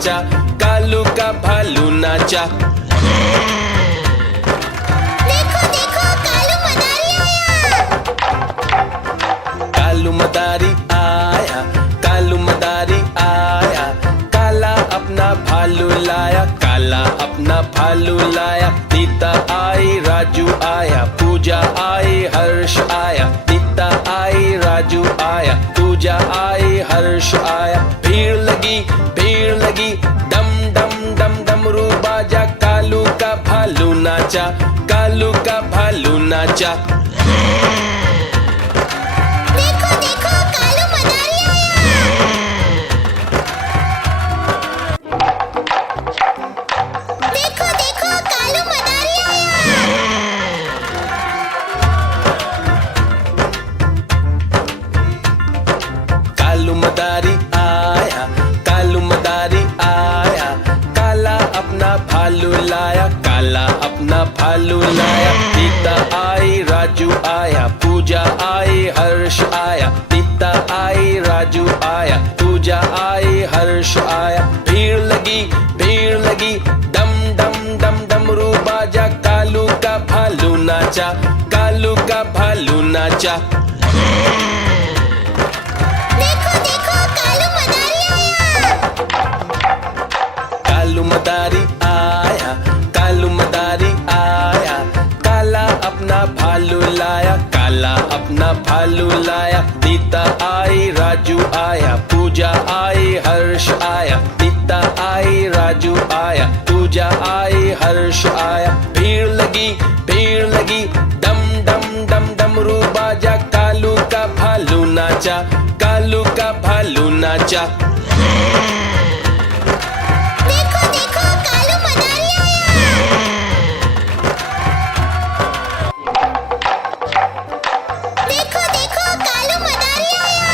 नाचा, कालू का भालू नाचा। देखो देखो कालू मदारी आया। कालू मदारी आया, कालू मदारी आया, काला अपना भालू लाया, काला अपना भालू लाया। नीता आई, राजू आया, पूजा आई, हर्ष आया। नीता आई, राजू आया, पूजा आई, हर्ष आया। भीड़ लगी, डम डम डम डमरू बाजा, कालू का भालू नाचा, कालू का भालू नाचा। देखो देखो कालू मदारी आया। देखो देखो कालू मदारी आया। कालू मदारी आया, कालू मदारी आया, काला अपना भालू लाया, काला अपना भालू लाया। नीता आई, राजू आया, पूजा आई, हर्ष आया। नीता आई, राजू आया, पूजा आई, हर्ष आया। भीड़ लगी, डम डम डम डमरू बाजा, कालू का भालू नाचा, कालू का भालू नाचा। देखो देखो कालू मदारी आया। कालू मदारी आया, कालू मदारी आया, काला अपना भालू लाया, काला अपना भालू लाया। नीता आई, राजू आया, पूजा आई, हर्ष आया। नीता आई, राजू आया, पूजा आई, हर्ष आया। भीड़ लगी, डम डम डम डमरू बाजा, कालू का भालू नाचा, कालू का भालू नाचा। देखो देखो कालू मदारी आया। देखो देखो कालू मदारी आया।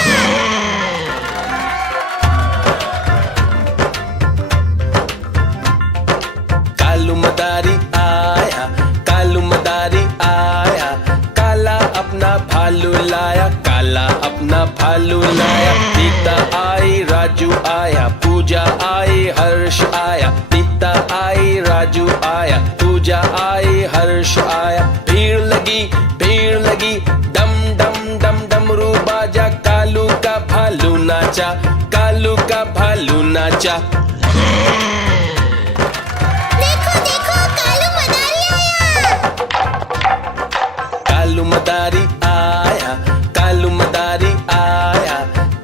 कालू मदारी आया, कालू मदारी आया, काला अपना भालू लाया, काला अपना भालू लाया। नीता आई, राजू आया, पूजा आई, हर्ष आया। नीता आई, राजू आया, पूजा आई, हर्ष आया। भीड़ लगी, डम डम डम डमरू बाजा, कालू का भालू नाचा, कालू का भालू नाचा। देखो देखो कालू मदारी आया। कालू मदारी आया, कालू मदारी आया,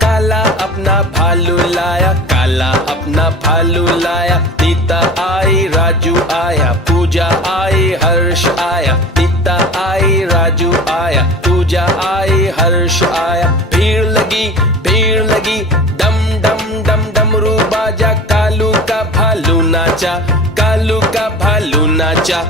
काला अपना भालू लाया, काला अपना भालू लाया। नीता आई, राजू आया, पूजा आई, हर्ष आया। नीता आई, राजू आया, पूजा आई, हर्ष आया। भीड़ लगी, डम डम डम डमरू बाजा, कालू का भालू नाचा, कालू का भालू नाचा।